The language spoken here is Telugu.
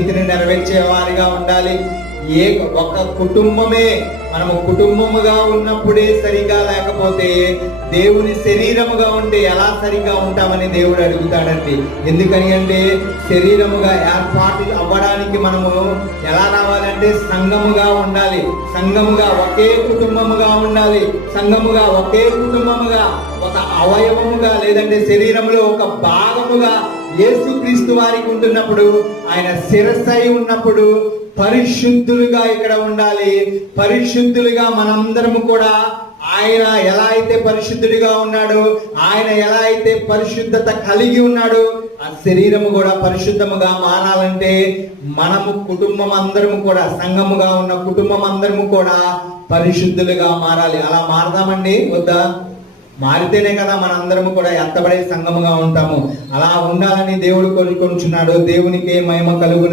నీతిని నెరవేర్చే వారిగా ఉండాలి. ఒక కుటుంబమే, మనము కుటుంబముగా ఉన్నప్పుడే సరిగా లేకపోతే దేవుని శరీరముగా ఉంటే ఎలా సరిగా ఉంటామని దేవుడు అడుగుతాడండి. ఎందుకని అంటే శరీరముగా ఏర్పాటు అవ్వడానికి మనము ఎలా రావాలంటే సంఘముగా ఉండాలి. సంఘముగా ఒకే కుటుంబముగా ఉండాలి. సంఘముగా ఒకే కుటుంబముగా, ఒక అవయవముగా, లేదంటే శరీరంలో ఒక భాగముగా యేసుక్రీస్తు వారికి ఉంటున్నప్పుడు, ఆయన శిరస్సై ఉన్నప్పుడు పరిశుద్ధులుగా ఇక్కడ ఉండాలి. పరిశుద్ధులుగా మనందరము కూడా ఆయన ఎలా అయితే పరిశుద్ధుడిగా ఉన్నాడో, ఆయన ఎలా అయితే పరిశుద్ధత కలిగి ఉన్నాడో, ఆ శరీరము కూడా పరిశుద్ధముగా మారాలంటే మనము కుటుంబం అందరము కూడా, సంఘముగా ఉన్న కుటుంబం అందరము కూడా పరిశుద్ధులుగా మారాలి. అలా మారదామండి వద్దా? మారితేనే కదా మనందరము కూడా ఎత్తబడే సంఘముగా ఉంటాము. అలా ఉండాలని దేవుడు కోరుకుంటున్నాడు. దేవునికి మహిమ కలుగును.